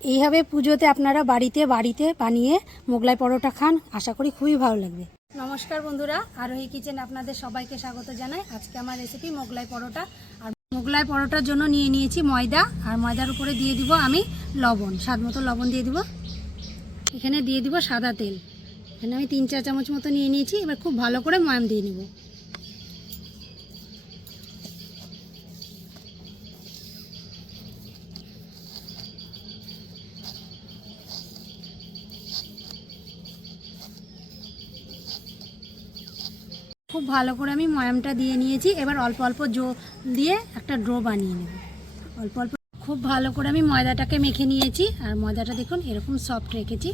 এইভাবে পুজোতে আপনারা বাড়িতে বাড়িতে বানিয়ে মোগলাই পরোটা খান, আশা করি খুবই ভালো লাগবে। নমস্কার বন্ধুরা, আরোহী কিচেন আপনাদের সবাইকে স্বাগত জানাই। আজকে আমার রেসিপি মোগলাই পরোটা। আর মোগলাই পরোটার জন্য নিয়ে নিয়েছি ময়দা, আর ময়দার উপরে দিয়ে দিব আমি লবণ, স্বাদ মতো লবণ দিয়ে দিব। এখানে দিয়ে দিব সাদা তেল। এখানে আমি তিন চার চামচ মতো নিয়ে নিয়েছি, এবার খুব ভালো করে ময়াম দিয়ে নিব। খুব ভালো করে আমি ময়ামটা দিয়ে নিয়েছি। এবার অল্প অল্প জো দিয়ে একটা ড্রো বানিয়ে নেব। অল্প অল্প খুব ভালো করে আমি ময়দাটাকে মেখে নিয়েছি। আর ময়দাটা দেখুন, এরকম সফট রেখেছি।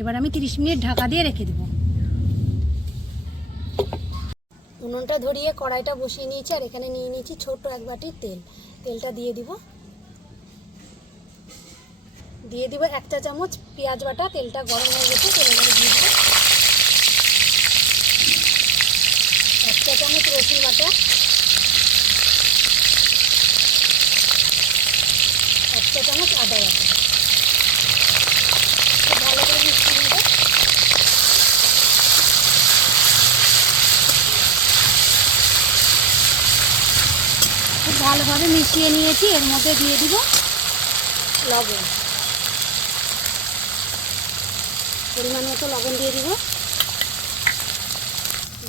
এবার আমি 30 মিনিট ঢাকা দিয়ে রেখে দেবো। উনুনটা ধরিয়ে কড়াইটা বসিয়ে নিয়েছি, আর এখানে নিয়ে নিয়েছি ছোট এক বাটি তেল। তেলটা দিয়ে দিব। দিয়ে দিব এক চা চামচ পেঁয়াজ বাটা। তেলটা গরম হয়ে গেছে তেলের দিয়ে দিব চামচ রসুন বাটা এক চা চামচ আদা বাটা। খুব ভালো করে মিশিয়ে নেব। খুব ভালোভাবে মিশিয়ে নিয়েছি, এর মধ্যে দিয়ে দিব লবণ। পরিমাণ মতো লবণ দিয়ে দিব।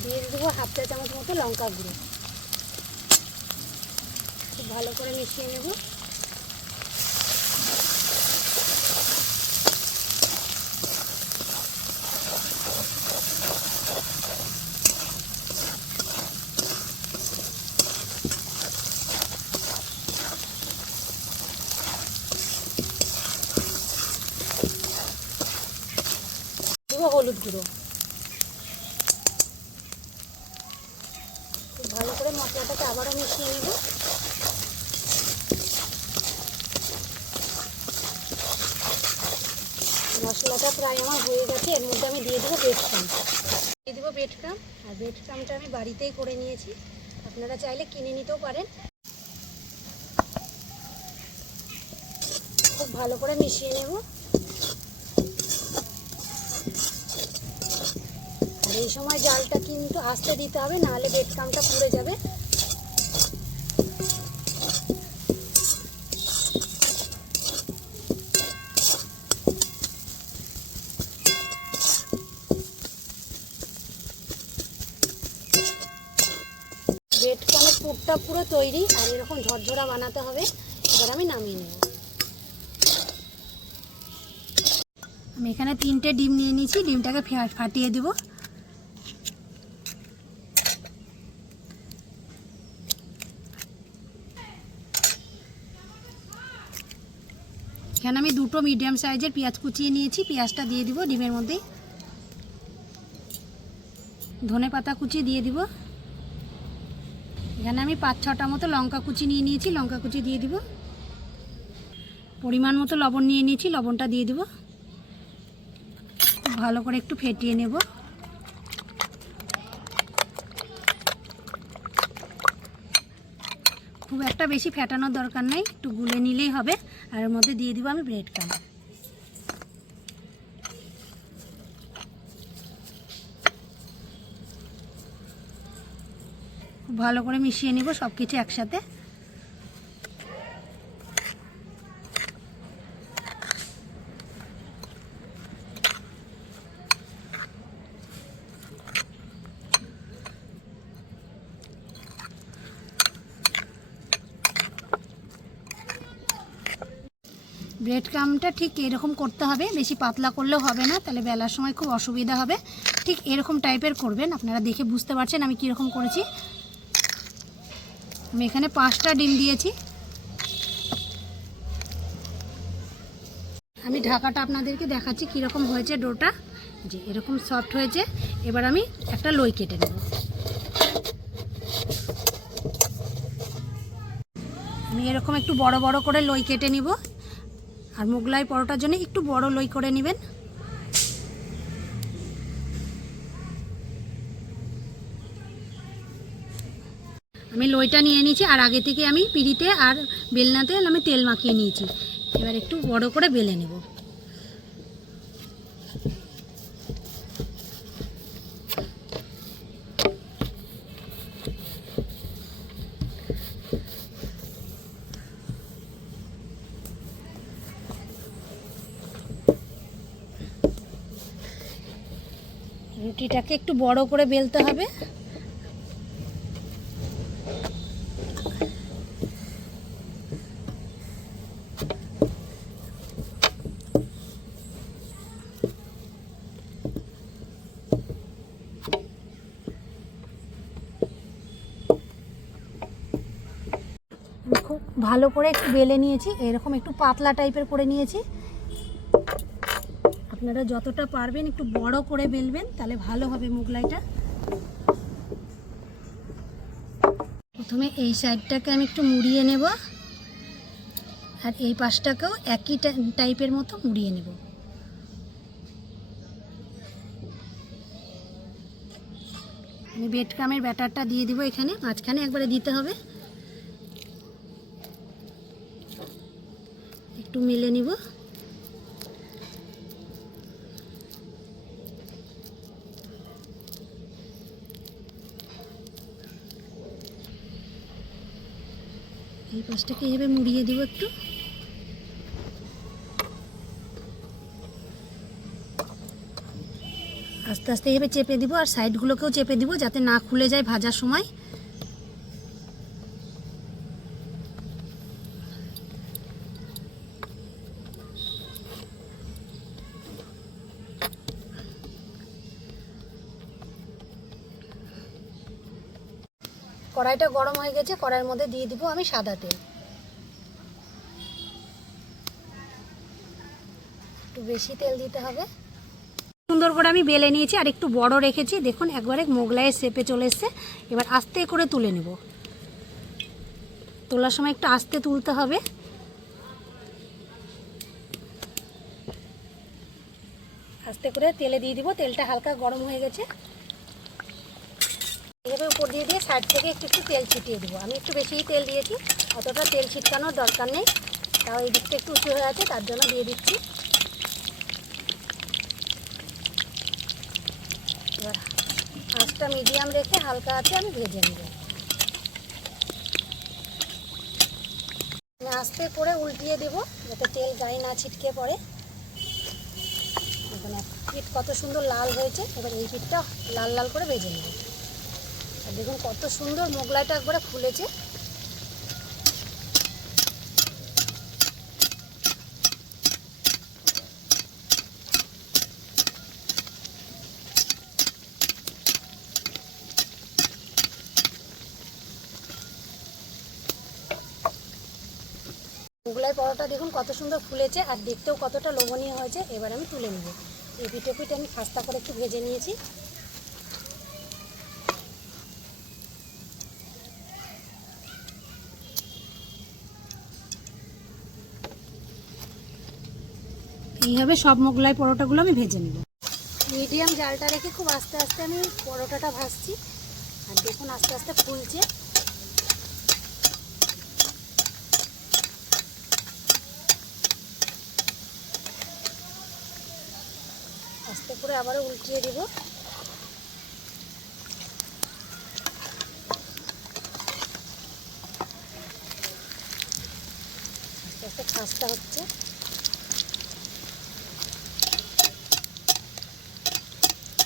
দিয়ে দেবো হাফ চা চামচ মতো লঙ্কা গুঁড়ো। খুব ভালো করে মিশিয়ে নেব। হলুদ গুঁড়ো খুব ভালো করে আবারও মিশিয়ে নেব। মশলাটা প্রায় আমার হয়ে গেছে, এর মধ্যে আমি দিয়ে দেবো বেড ক্রাম দিয়ে দেবো বেড ক্রাম আর বেড ক্রামটা আমি বাড়িতেই করে নিয়েছি। আপনারা চাইলে কিনে নিতেও পারেন। খুব ভালো করে মিশিয়ে নেব। আর এই সময় জালটা কিন্তু আস্তে দিতে হবে, নাহলে বেড কামটা পুড়ে যাবে বেড কামের পুরটা পুরো তৈরি আর এরকম ঝরঝরা বানাতে হবে। এবার আমি নামিয়ে নেব। আমি এখানে তিনটে ডিম নিয়ে নিয়েছি। ডিমটাকে ফাটিয়ে দেবো। এখানে আমি দুটো মিডিয়াম সাইজের পেঁয়াজ কুচিয়ে নিয়েছি। পেঁয়াজটা দিয়ে দিব ডিমের মধ্যে। ধনে পাতা কুচি দিয়ে দিব। এখানে আমি পাঁচ ছটা মতো লঙ্কা কুচি নিয়ে নিয়েছি, লঙ্কা কুচি দিয়ে দিব। পরিমাণ মতো লবণ নিয়ে নিয়েছি, লবণটা দিয়ে দিব। খুব ভালো করে একটু ফেটিয়ে নেব। খুব একটা বেশি ফেটানোর দরকার নেই, একটু গুলে নিলেই হবে। আর মধ্যে দিয়ে দিব আমি ব্রেড ক্রাম। ভালো করে মিশিয়ে নিব সব কিছু একসাথে। ব্রেড ক্রামটা ঠিক এরকম করতে হবে, বেশি পাতলা করলেও হবে না, তাহলে বেলার সময় খুব অসুবিধা হবে। ঠিক এরকম টাইপের করবেন, আপনারা দেখে বুঝতে পারছেন আমি কীরকম করেছি। আমি এখানে পাঁচটা ডিম দিয়েছি। আমি ঢাকাটা আপনাদেরকে দেখাচ্ছি কীরকম হয়েছে ডোটা। যে এরকম সফট হয়েছে। এবার আমি একটা লই কেটে নেব। আমি এরকম একটু বড় বড় করে লই কেটে নিব। আর মোগলাই পরোটার জন্য একটু বড় লই করে নেবেন। আমি লইটা নিয়ে নিয়েছি, আর আগে থেকে আমি পিড়িতে আর বেলনাতে আমি তেল মাখিয়ে নিয়েছি। এবার একটু বড় করে বেলে নেব। রুটিটাকে একটু বড় করে বেলতে হবে। খুব ভালো করে একটু বেলে নিয়েছি। এরকম একটু পাতলা টাইপের করে নিয়েছি। আপনারা যতটা পারবেন একটু বড় করে বেলবেন, তাহলে ভালো হবে মোগলাইটা। প্রথমে এই সাইডটাকে আমি একটু মুড়িয়ে নেব, আর এই পাশটাকেও একই টাইপের মতো মুড়িয়ে নেব। আমি বেড কামের ব্যাটারটা দিয়ে দিব এখানে, মাঝখানে একবারে দিতে হবে। একটু মেলে নিব। এই পাশটাকে এইভাবে মুড়িয়ে দিব একটু। আস্তে আস্তে এইভাবে চেপে দিব আর সাইডগুলোকেও চেপে দিব যাতে না খুলে যায় ভাজার সময়। কড়াইটা গরম হয়ে গেছে, কড়াইয়ের মধ্যে দিয়ে দিব আমি সাদা তেল। একটু বেশি তেল দিতে হবে। সুন্দর করে আমি বেলে নিয়েছি, আর একটু বড় রেখেছি। দেখুন, একবারে মোগলাইয়ের শেপে চলে এসছে। এবার আস্তে করে তুলে নেব। তোলার সময় একটু আস্তে তুলতে হবে। আস্তে করে তেলে দিয়ে দিব। তেলটা হালকা গরম হয়ে গেছে। এভাবে উপর দিয়ে দিয়ে সাইড থেকে একটু একটু তেল ছিটিয়ে দেবো। আমি একটু বেশিই তেল দিয়েছি, অতটা তেল ছিটকানোর দরকার নেই। তাও এই দিকটা একটু উঁচু হয়ে আছে, তার জন্য দিয়ে দিচ্ছি। এবার আঁচটা মিডিয়াম রেখে হালকা আছে আমি ভেজে নেব। আস্তে করে উল্টিয়ে দেব, যাতে তেল গায়ে না ছিটকে পড়ে। পিঠ কত সুন্দর লাল হয়েছে। এবার এই পিঠটা লাল লাল করে ভেজে নেব। দেখুন কত সুন্দর মোগলাইটা একবারে ফুলেছে। মোগলাই পরোটা দেখুন কত সুন্দর ফুলেছে আর দেখতেও কতটা লোভনীয় হয়েছে। এবার আমি তুলে নেব। এই পিঠে পিঠে আমি খাস্তা করে একটু ভেজে নিয়েছি। এইভাবে সব মোগলাই পরোটাগুলো আমি ভেজে নেব। মিডিয়াম জালটা রেখে খুব আস্তে আস্তে আমি পরোটাটা ভাজছি। আর দেখুন আস্তে আস্তে ফুলছে। আস্তে করে আবারও উল্টিয়ে দিব। আস্তে আস্তে খাস্তা হচ্ছে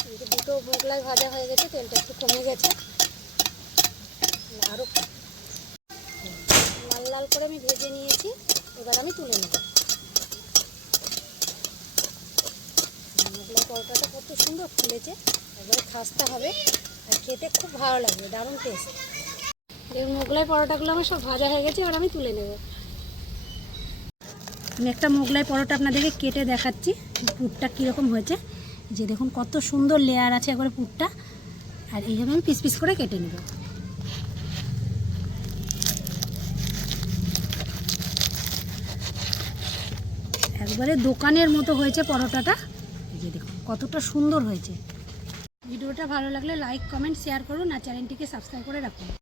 এই যে দুটো মোগলাই ভাজা হয়ে গেছে, তেলটা একটু কমে গেছে। আরও লাল লাল করে আমি ভেজে নিয়েছি, এবার আমি তুলে নেব। মোগলাই পরোটাটা কত সুন্দর ফুলেছে, একবারে খাস্তা হবে, আর খেতে খুব ভালো লাগবে, দারুণ টেস্ট এই মোগলাই পরোটাগুলো আমার সব ভাজা হয়ে গেছে, এবার আমি তুলে নেব। আমি একটা মোগলাই পরোটা আপনাদেরকে কেটে দেখাচ্ছি, পুরটা কীরকম হয়েছে। যে দেখুন কত সুন্দর লেয়ার আছে একবারে পুরটা। আর এইভাবে আমি পিস পিস করে কেটে নেব। একবারে দোকানের মতো হয়েছে পরোটাটা। এই যে দেখুন, কতটা সুন্দর হয়েছে। ভিডিওটা ভালো লাগলে লাইক কমেন্ট শেয়ার করুন আর চ্যানেলটিকে সাবস্ক্রাইব করে রাখুন।